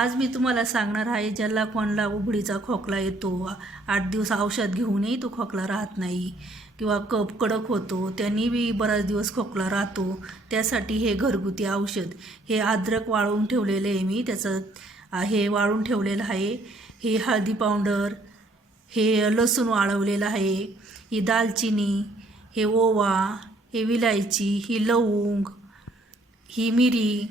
आज मी तुम्हाला सांगणार आहे ज्याला कोणाला उघडीचा खोकला येतो आठ दिवस औषध घेऊनही तो खोकला राहत नाही. किंवा कप कडक होतो त्यांनी बी बराच दिवस खोकला राहतो. त्यासाठी हे घरगुती औषध. हे अद्रक वाळवून ठेवलेलं आहे मी त्याचं हे वाळून ठेवलेलं आहे. हे हळदी पावडर हे लसूण वाळवलेलं आहे. ही दालचिनी हे ओवा हे विलायची ही लवंग ही मिरी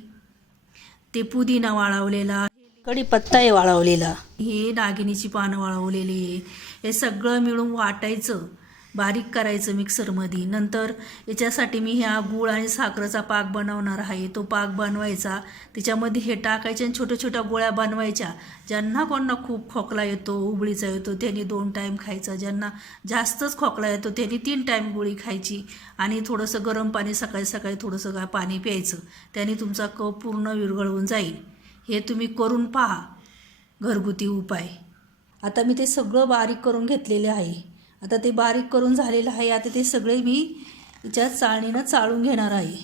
ते पुदिना वाळवलेला कढीपत्ता आहे वाळवलेला. हे नागिनीची पानं वाळवलेली आहे. हे सगळं मिळून वाटायचं. बारीक करायचं मिक्सरमध्ये. नंतर याच्यासाठी मी ह्या गूळ आणि साखरेचा पाक बनवणार आहे. तो पाक बनवायचा. त्याच्यामध्ये हे टाकायचे आणि छोट्या छोट्या गोळ्या बनवायच्या. ज्यांना कोणाला खूप खोकला येतो उबळीचा येतो त्यांनी दोन टाईम खायचा. ज्यांना जास्तच खोकला येतो त्यांनी तीन टाईम गोळी खायची. आणि थोडंसं गरम पाणी सकाळी सकाळी थोडंसं पाणी प्यायचं. त्याने तुमचा कप पूर्ण विरघळून जाईल. हे तुम्ही करून पहा. घरगुती उपाय. आता मी ते सगळं बारीक करून घेतलेले आहे. आता ते बारीक करून झालेलं आहे. आता ते सगळे मी तिच्या चाळणीनं चाळून घेणार आहे.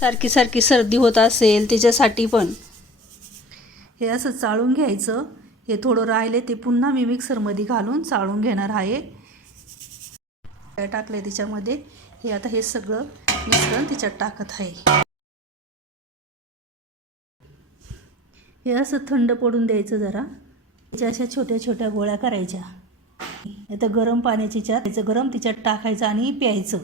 सारखी सारखी सर्दी होत असेल त्याच्यासाठी पण. हे असं चाळून घ्यायचं. हे थोडं राहिले ते पुन्हा मी मिक्सरमध्ये घालून चाळून घेणार आहे. काय टाकलं आहे त्याच्यामध्ये हे आता हे सगळं मिश्रण तिच्यात टाकत आहे. हे असं थंड पडून द्यायचं जरा. त्याच्या अशा छोट्या छोट्या गोळ्या करायच्या. आता गरम पाण्याची चहा त्याचं गरम तिच्यात टाकायचं आणि प्यायचं.